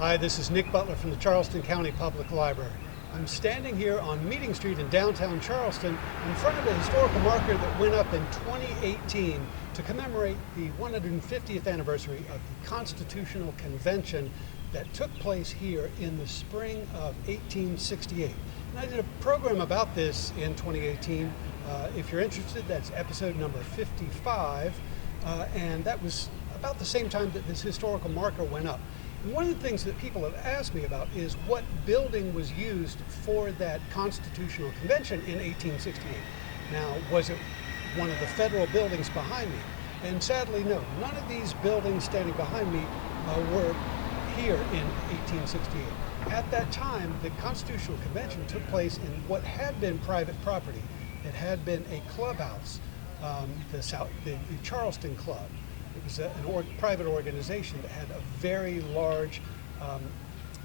Hi, this is Nick Butler from the Charleston County Public Library. I'm standing here on Meeting Street in downtown Charleston in front of a historical marker that went up in 2018 to commemorate the 150th anniversary of the Constitutional Convention that took place here in the spring of 1868. And I did a program about this in 2018. If you're interested, that's episode number 55, and that was about the same time that this historical marker went up. And one of the things that people have asked me about is what building was used for that Constitutional Convention in 1868. Now, was it one of the federal buildings behind me? And sadly, no. None of these buildings standing behind me were here in 1868. At that time, the Constitutional Convention took place in what had been private property. It had been a clubhouse, the Charleston Club. It was a private organization that had a very large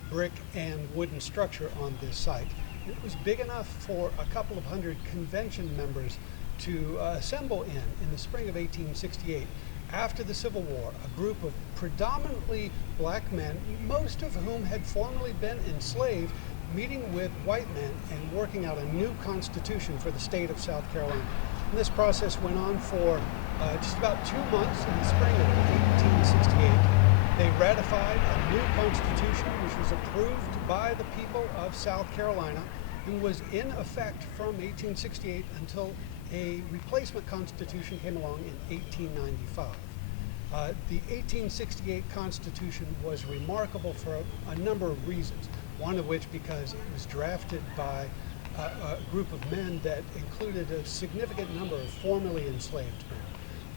brick and wooden structure on this site. It was big enough for a couple of hundred convention members to assemble in the spring of 1868. After the Civil War, a group of predominantly black men, most of whom had formerly been enslaved, meeting with white men and working out a new constitution for the state of South Carolina. And this process went on for just about 2 months in the spring of 1868. They ratified a new constitution which was approved by the people of South Carolina and was in effect from 1868 until a replacement constitution came along in 1895. The 1868 Constitution was remarkable for a number of reasons, one of which because it was drafted by a group of men that included a significant number of formerly enslaved men,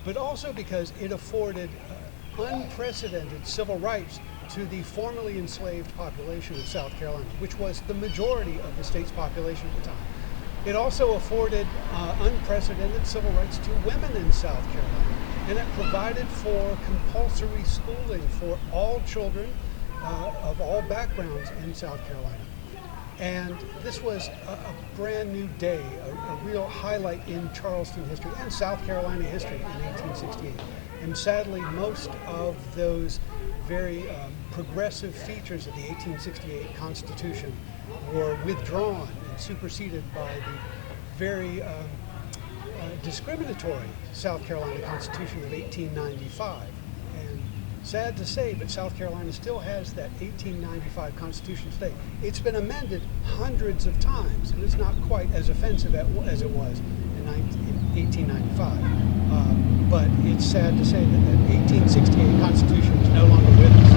but also because it afforded unprecedented civil rights to the formerly enslaved population of South Carolina, which was the majority of the state's population at the time. It also afforded unprecedented civil rights to women in South Carolina, and it provided for compulsory schooling for all children of all backgrounds in South Carolina. And this was a brand new day, a real highlight in Charleston history and South Carolina history in 1868. And sadly, most of those very progressive features of the 1868 Constitution were withdrawn and superseded by the very discriminatory South Carolina Constitution of 1895. And sad to say, but South Carolina still has that 1895 Constitution today. It's been amended hundreds of times, and it's not quite as offensive as it was in 1895. But it's sad to say that that 1868 Constitution is no longer with us.